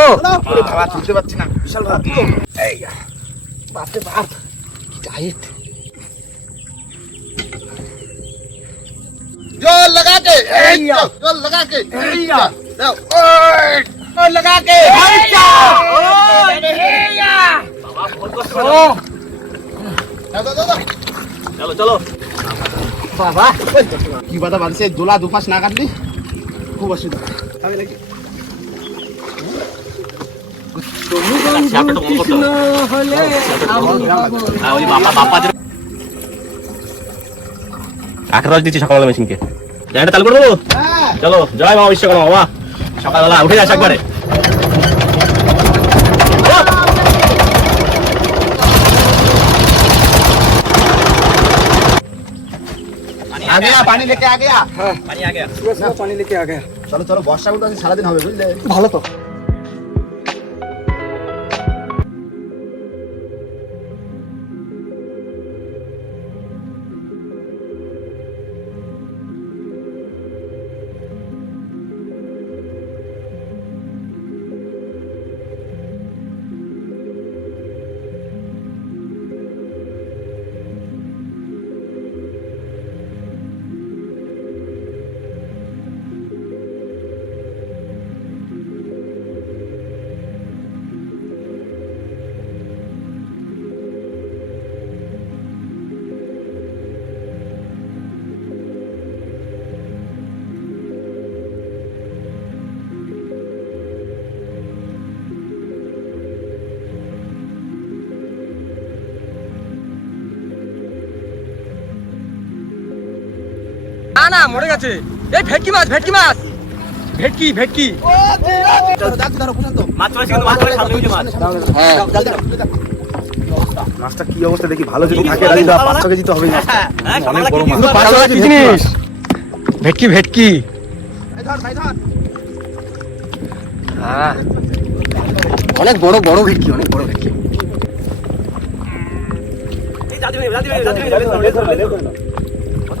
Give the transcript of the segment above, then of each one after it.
ওরে বাবা তুলতে পারছি না বিশাল ভাত এই বাপরে বাপ টাইট जोर लगा के जोर लगा के दाओ ओए जोर लगा के দাও, দাও, দাও, দাও। চলো চলো বাবা কি বাধা বাঁধছে দোলা দুপাশ না কাটলি খুব অসুবিধা খাবে নাকি চ্যাপ্টারটা বন্ধ করতে হবে হ্যাঁ, ওই বাপা বাপা যে আখের রস দিচ্ছি সকালবেলা মেশিনকে জায়গাটা চালু করে দেবো হ্যাঁ চলো জয় বাবা বিশ্বকর্মা বাবা সকালবেলা উঠে যাস একবারে आ गया पानी लेके आ गया পানি আগে পানি লেকে আগে চলো চলো বর্ষা কিন্তু আছে সারাদিন হবে বুঝলে ভালো তো না না মরে গেছে। এই ভেটকি মাছ ভেটকি মাছ। ভেটকি ভেটকি। মাছ মাছটা কি অবস্থা দেখি? ভালো যদি থাকে পাঁচশো কেজি তো হবে হ্যাঁ, অনেক বড় মাছ। পাগলা কি জিনিস? ভেটকি ভেটকি। হ্যাঁ। অনেক বড় বড় ভেটকি অনেক বড় ভেটকি।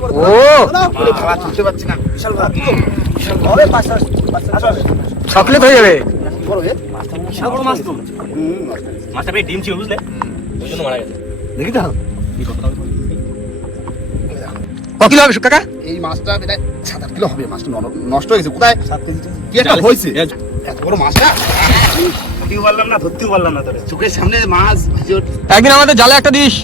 ও! চকলেট হয়ে যাবে। বড় হে বিশাল বড় মাছ তো। মাছটা বেশ ডিম ছিল বুঝলে? ওই জন্য মারা গেছে। দেখি তো। ক কিলো হবে কাকা? এই মাছটা এটা সাত আট কিলো হবে। মাছটা নষ্ট হয়ে গেছে। কোথায়? কি একটা হয়েছে? এত বড় মাছটা ধরতেও পারলাম না ধরতেও পারলাম না তোরে। চোখের সামনে মাছ একদিন আমাদের জালে একটা দিস।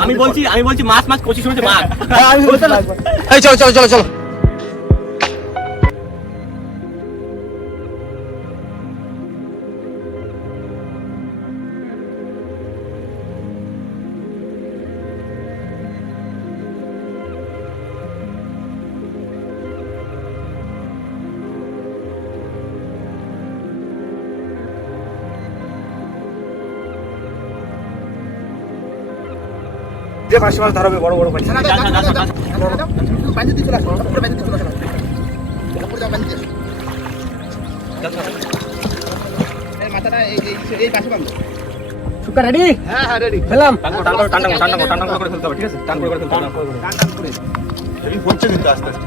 আমি হ্যাঁ বলছি। আমি বলছি মাছ মাছ কচি শুনছে মাছ। চলো চলো চলো চলো। যে পাঁচশো মাছ ধরবে বড় বড় পাঁচ মাথাটা এই এই- পাশে সুকা রেডি হ্যাঁ হ্যাঁ রেডি খেলাম টান করো, টান করো, টান করো, টান করো, টান করো করে ফেলতে হবে, ঠিক আছে? টান করে ফেলতে হবে। টান টান করে হচ্ছে কিন্তু আস্তে আস্তে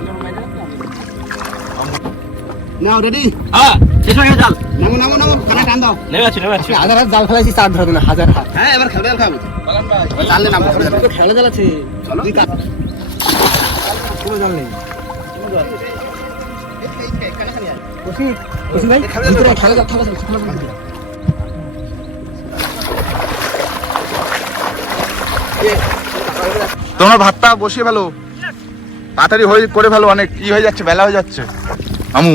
নাও রেডি হ্যাঁ, শেষ হয়ে গেছে জাল। নামো নামো নামো কানা টান দাও। নেমে যাচ্ছি, নেমে যাচ্ছি। হাজার হাত জাল ফেলাইছি চার ধরবে না হাজার হাত। হ্যাঁ এবার খেলে খাব এবার চাললে নামো খেলা জাল আছে চলো। কোনো জাল নেই। খুশি খুশি ভাই ভিতরে খেলা জাল খেলা জাল খেলা জাল তোমরা ভাতটা বসিয়ে ফেলো। তাড়াতাড়ি হয়ে করে ফেলো অনেক কি হয়ে যাচ্ছে বেলা হয়ে যাচ্ছে। আমু।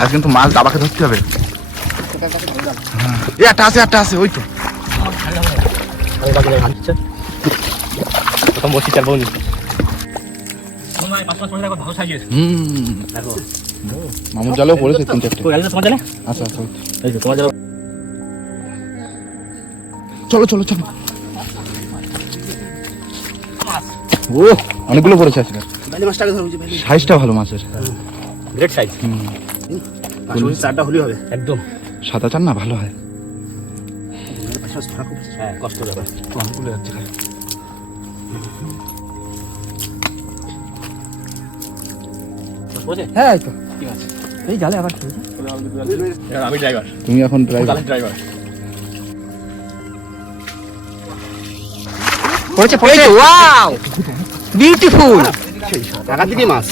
আজ কিন্তু মাছ দাবাকে ধরতে হবে। হ্যাঁ। একটা আছে একটা আছে ওই তো। প্রথম বসি। মামুর জালেও পড়েছে তিন চারটে? আচ্ছা আচ্ছা। চলো। চলো চলো ও অনেকগুলো পড়েছে আজকে। সাইজটা ভালো মাছের। গ্রেট সাইজ মাছ চারটা হলেই হবে। একদম। সাদা চান না? ভালো হয়। পাঁচশো ধরা খুব হ্যাঁ কষ্ট ব্যাপার অনেকগুলো যাচ্ছে হ্যাঁ তো। ঠিক আছে। এই জালে আবার আমি ড্রাইভার তুমি এখন ড্রাইভার ড্রাইভার পড়েছে পড়েছে। ওয়াও বিউটিফুল টাকা দিবি মাছ?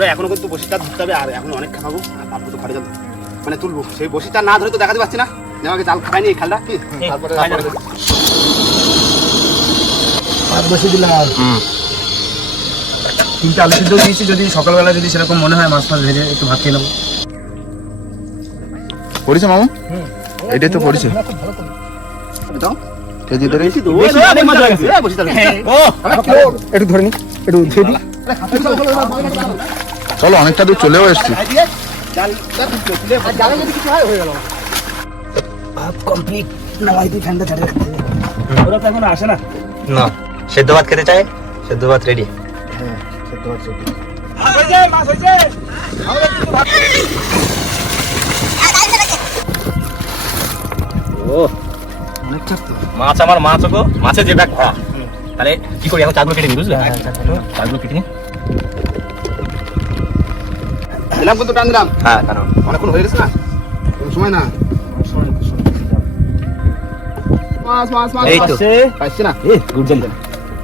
বন্ধুরা এখনও কিন্তু বসিটা ধরতে হবে আর এখন অনেক খাব আর তারপর তো ঘরে যাব মানে তুলবো। সেই বসিটা না ধরে তো দেখাতে পারছি না। যে আমাকে জাল খাইনি এই খালটা কি? তারপরে বসিয়ে দিলাম। তিনটা আলু সিদ্ধ দিয়েছি যদি সকালবেলা যদি সেরকম মনে হয় মাছ ফাছ ভেজে একটু ভাত খেয়ে নেব। পড়েছে মামু? এটাই তো পড়েছে। ধরে ধরে। একটু ধরে নি একটু দিই। চলো অনেকটা দূর চলেও এসছি। হয় হয়ে কমপ্লিট না ভাই তুই ঠান্ডা ওরা তো এখন আসে না। না সেদ্ধ ভাত খেতে চাই সেদ্ধ ভাত রেডি হ্যাঁ সেদ্ধ মাছ আমার মাছ গো মাছের যে ব্যাগ ভরা। তাহলে কি করি এখন চারগুলো কেটে নিই বুঝলে? চারগুলো কেটে নিই দিলাম কত টান দিলাম। হ্যাঁ কারণ অনেকক্ষণ হয়ে গেছে না? কোনো সময় না? মাছ মাছ মাছ এই তো। আসছে। না। এ গুড জেলি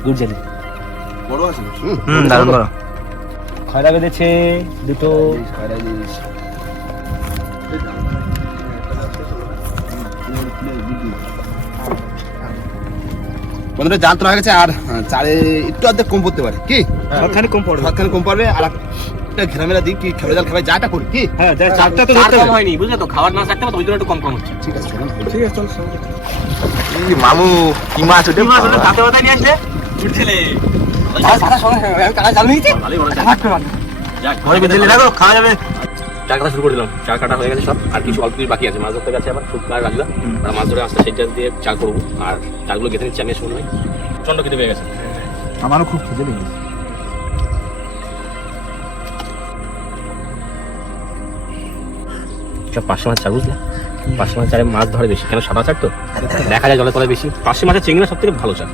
গুড জেলি বড় আছে হুম হুম দারুণ বড়। খয়রা বেঁধেছে দুটো। বন্ধুরা জাল তোলা হয়ে গেছে আর চারে একটু অর্ধেক কম পড়তে পারে। কি? সবখানে কম পড়বে। কম পড়বে আর একটা ঘেরামেলা দিই কি খেলে জাল খাবে যাটা করি কি? হ্যাঁ যাই, চারটা তো ধরতে কম হবে। হয়নি বুঝলে তো? খাবার না থাকতে পারে ওই জন্য একটু কম কম হচ্ছে। ঠিক আছে ঠিক আছে চল মামু কি মাছ ওটা? মাছ ওটা? তাতে ওটা নিয়ে আসলে গুড ছেলে। সাদা সঙ্গে আমি কালা জাল নিয়েছি? ভালোই করে যাক ঘরে বেঁধে দিলে দেখো খাওয়া যাবে। চার কাটা শুরু করে দিলাম। চার কাটা হয়ে গেছে সব আর কিছু অল্প কিছু বাকি আছে। মাছ ধরতে গেছে আবার শুকনো রাখলা আর মাছ ধরে আসতে সেটা দিয়ে চা করব। আর চারগুলো গেঁথে নিচ্ছি আমি শুনে ভাই। চন্ড খেতে পেয়ে গেছে। আমারও খুব খিদে লেগেছে। সব পাঁচশো মাছ ছাড় বুঝলে? পাঁচশো মাছ মাছ ধরে বেশি। কেন সাদা চার তো? দেখা যায় জলে তলে বেশি। পাঁচশো মাছের চিংড়ি সব থেকে ভালো চার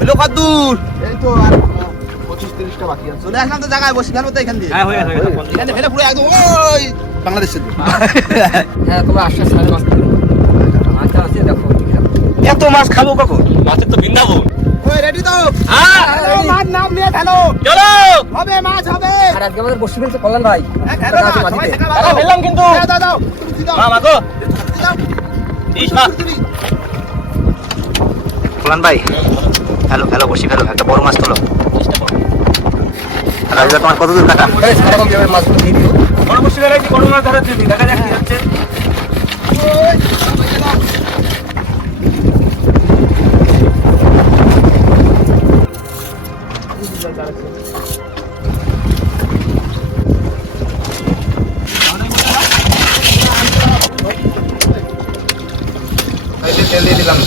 হলো কত দূর এই তো আর পঁচিশ তিরিশটা বাকি আছে। চলে আসলাম তো জায়গায় বসে ফেলব তো এখান দিয়ে। হ্যাঁ হয়ে গেছে, এখানে ফেলে পুরো একদম ওই বাংলাদেশের হ্যাঁ তোমরা আস্তে আস্তে মাছ মাছটা আছে দেখো এত মাছ খাব কখন? মাছের তো বৃন্দাবন। ওই রেডি তো? হ্যাঁ মাছ নাম নিয়ে ফেলো। চলো। হবে মাছ হবে। আর আজকে আমাদের বসে ফেলছে কল্যাণ ভাই। হ্যাঁ। থাকা দাদা ফেললাম কিন্তু। হ্যাঁ, দাও। মা দাও। তুলসী। কল্যাণ ভাই। হ্যালো হ্যালো বসি ফেলো একটা বড় মাছ তোলো। রাজা তোমার কত দূর কাটা? বড় বসি বড় মাছ ধরে দিবি দেখা যাক দিলাম।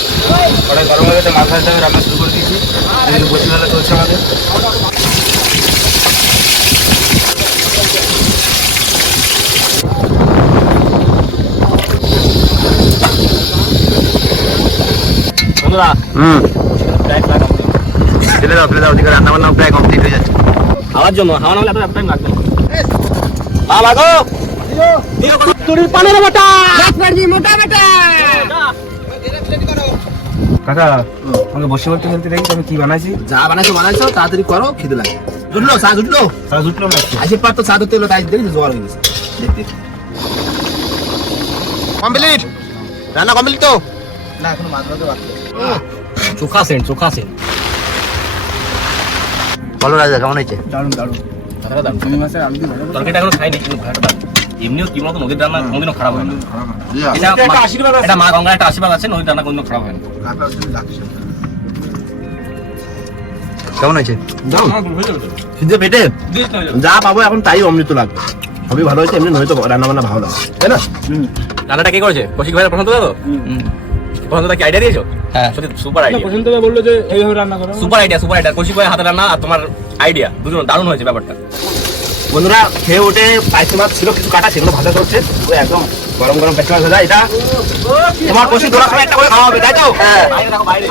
কড়াই গরম হয়ে গেছে মাছ ভাজতে হবে রান্না শুরু করে দিয়েছি। এই বসে ফেলা চলছে আমাদের। বন্ধুরা হুম। প্রায় প্রায় complete। ফেলে দাও ফেলে দাও ওদিকে রান্না বান্না প্রায় কমপ্লিট হয়ে যাচ্ছে। খাওয়ার জন্য খাওয়া না হলে এত টাইম লাগবে মাগো দিও। পানের মোটা! মোটা বেটা! কাকা আমাকে বসে বলতে বলতে দেখি আমি কি বানাইছি? যা বানাইছো বানাইছো তাড়াতাড়ি করো খিদে লাগে। জুটলো চা জুটলো সারা জুটলো না আশির পার তো ধরতে হলো তাই দেখি জোয়ার হয়ে গেছে। দেখতে কমপ্লিট? রান্না কমপ্লিট তো? না এখনও মাছ ভাজা বাকি চোখা সেন্ট চোখা সেন্ট বলো রাজা কেমন হয়েছে? দারুণ দারুণ তরকারিটা দারুণ। চিংড়ি মাছের আলু দিয়ে তরকারিটা এখনও খাইনি কিন্তু দারুণ। এমনিও কি বলতো নদীর রান্না কোনোদিনও খারাপ হয় না। এটা এটা মা- আছে। গঙ্গার একটা আশীর্বাদ আছে নদীর রান্না কোনোদিনও খারাপ হয় না। কেমন পেটে না, হয়ে যাবে। যা পাবো এখন তাই অমৃত লাগবে সবই ভালো হয়েছে এমনি নয়তো রান্না বান্না ভালো লাগে তাই না? রান্নাটা কে করেছে? কৌশিক ভাইয়ের প্রশান্ত দা তো? প্রশান্ত দা কি আইডিয়া দিয়েছ? হ্যাঁ। সত্যি সুপার আইডিয়া প্রশান্ত বলল যে এইভাবে রান্না করো। Super idea super idea Kaushik ভাইয়ের হাতে রান্না আর তোমার আইডিয়া দুজন দারুণ হয়েছে ব্যাপারটা। বন্ধুরা খেয়ে উঠে পাইসে মাছ ছিল কিছু কাটা সেগুলো ভাজা করছে। ওই একদম গরম গরম পেঁচে মাছ ভাজা এটা তোমার কষি তোরা সবাই একটা করে খাওয়া হবে তাই তো?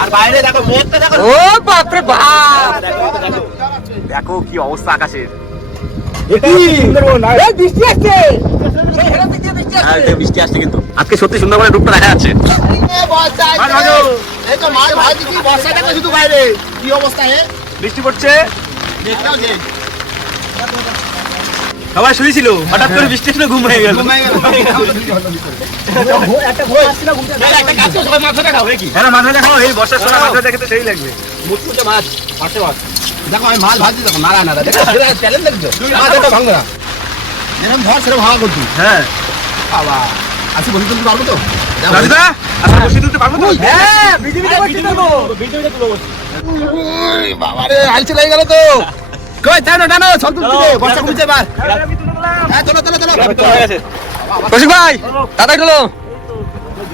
আর বাইরে দেখো দেখো। ও বাপরে বাপ। দেখো কি অবস্থা আকাশের। বৃষ্টি আসছে। হ্যাঁ, বৃষ্টি আসছে কিন্তু। আজকে সত্যি সুন্দর করে রূপটা দেখা যাচ্ছে। মাছ ভাজো এই তো মাছ ভাজি কি বর্ষা দেখো শুধু বাইরে কি অবস্থা এ বৃষ্টি পড়ছে দেখতেও যে সবাই শুয়েছিল হঠাৎ করে বৃষ্টি শুনে ঘুম হয়ে গেল। হ্যাঁ খাও এই বর্ষার সময় মাছ ভাজা খেতে সেই লাগবে। মুচমুচে মাছ পাশে মাছ দেখো আমি মাছ ভাজি দেখো নাড়া নাড়া। দেখো চ্যালেঞ্জ দেখছ? মাছ ভাঙবে না। এরকম ধর সেরকম হাওয়া করছি। হ্যাঁ। বাবা আজকে বসে তুলতে পারব তো? রাজদা আজকে বসে তুলতে পারব তো? হ্যাঁ তো বাবারে হালছে লেগে গেল তো। কই টানো টানো সব তুলতে দে, বর্ষা কমছে এবার হ্যাঁ চলো চলো চলো। হয়ে গেছে কৌশিক ভাই দাদা চলো।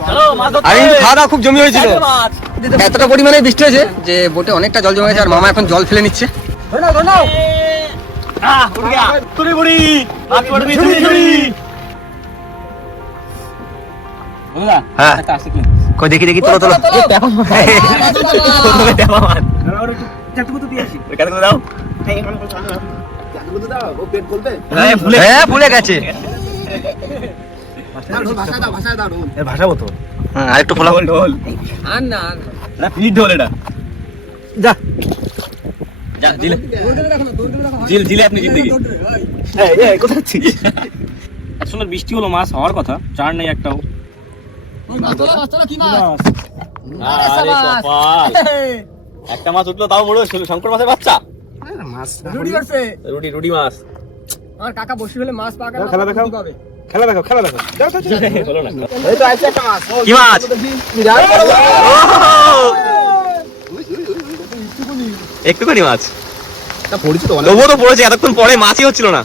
চলো মাছ ধরতে আর কিন্তু হবে। খাওয়া দাওয়া খুব জমি হয়েছিল। এতটা পরিমাণে বৃষ্টি হয়েছে যে বোটে অনেকটা জল জমে গেছে আর মামা এখন জল ফেলে নিচ্ছে। হ্যাঁ। দেখি দেখি তোলো তোলো। দেখো হ্যাঁ ভুলে গেছে। ভাষাবো তো। হ্যাঁ আরেকটু খোলা। ঢোল আর না এটা পিঠ ঢোল এটা। যা। যা জিলে। জিল জিলে আপনি জিন্দগি এই এই কোথায় যাচ্ছিস এত সুন্দর বৃষ্টি হলো মাছ হওয়ার কথা। চার নেই একটাও। একটা মাছ উঠল তাও বড় শঙ্কর মাছের বাচ্চা। মাছ রুটি রুটি মাছ। আমার কাকা বসে ফেলে মাছ পাকা খেলা দেখাও। খেলা দেখো খেলা দেখো হলো না। এই তো আছে একটা মাছ। কি মাছ? একটুখানি মাছ। পড়েছে তো তবুও তো পড়েছে এতক্ষণ পরে মাছই হচ্ছিল না।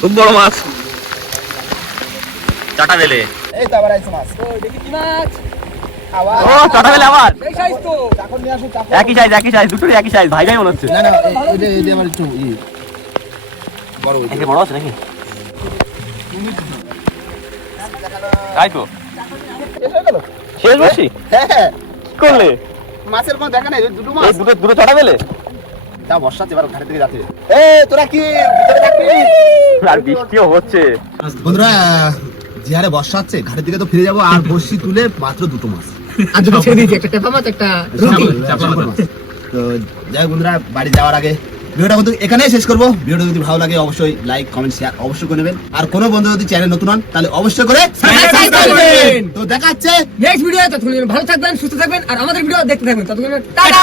খুব বড় মাছ। চাটা বেলে। এই তো আবার আছে মাছ। ও দেখি কি মাছ। ও চাটা আবার। এই সাইজ তো। চাকর নিয়ে আসো চাকর একই সাইজ একই সাইজ দুটোরই একই সাইজ ভাই ভাই মনে হচ্ছে। না না এই যে এই যে আমার একটু বড় হয়েছে। বড় আছে নাকি? তাই তো। শেষ হয়ে গেল? শেষ বসি হ্যাঁ করলে? মাছের কোনো দেখা নাই দুটো মাছ। দুটো দুটো চাটা যা বর্ষা এবার ঘাটের দিকে যাচ্ছে। এ তোরা কি ভিতরে থাকবি? আর বৃষ্টিও হচ্ছে। বন্ধুরা যে হারে বর্ষা হচ্ছে ঘাটের দিকে তো ফিরে যাব আর বর্ষি তুলে মাত্র দুটো মাছ। আর দুটো ছেড়ে দিয়েছি একটা টেপা মাছ একটা তো যাই বন্ধুরা বাড়ি যাওয়ার আগে ভিডিওটা কিন্তু এখানেই শেষ করব। ভিডিওটা যদি ভালো লাগে অবশ্যই লাইক কমেন্ট শেয়ার অবশ্যই করে নেবেন। আর কোনো বন্ধু যদি চ্যানেল নতুন হন তাহলে অবশ্যই করে তো দেখা হচ্ছে নেক্সট ভিডিও ভালো থাকবেন সুস্থ থাকবেন আর আমাদের ভিডিও দেখতে থাকবেন। ততক্ষণ টাটা!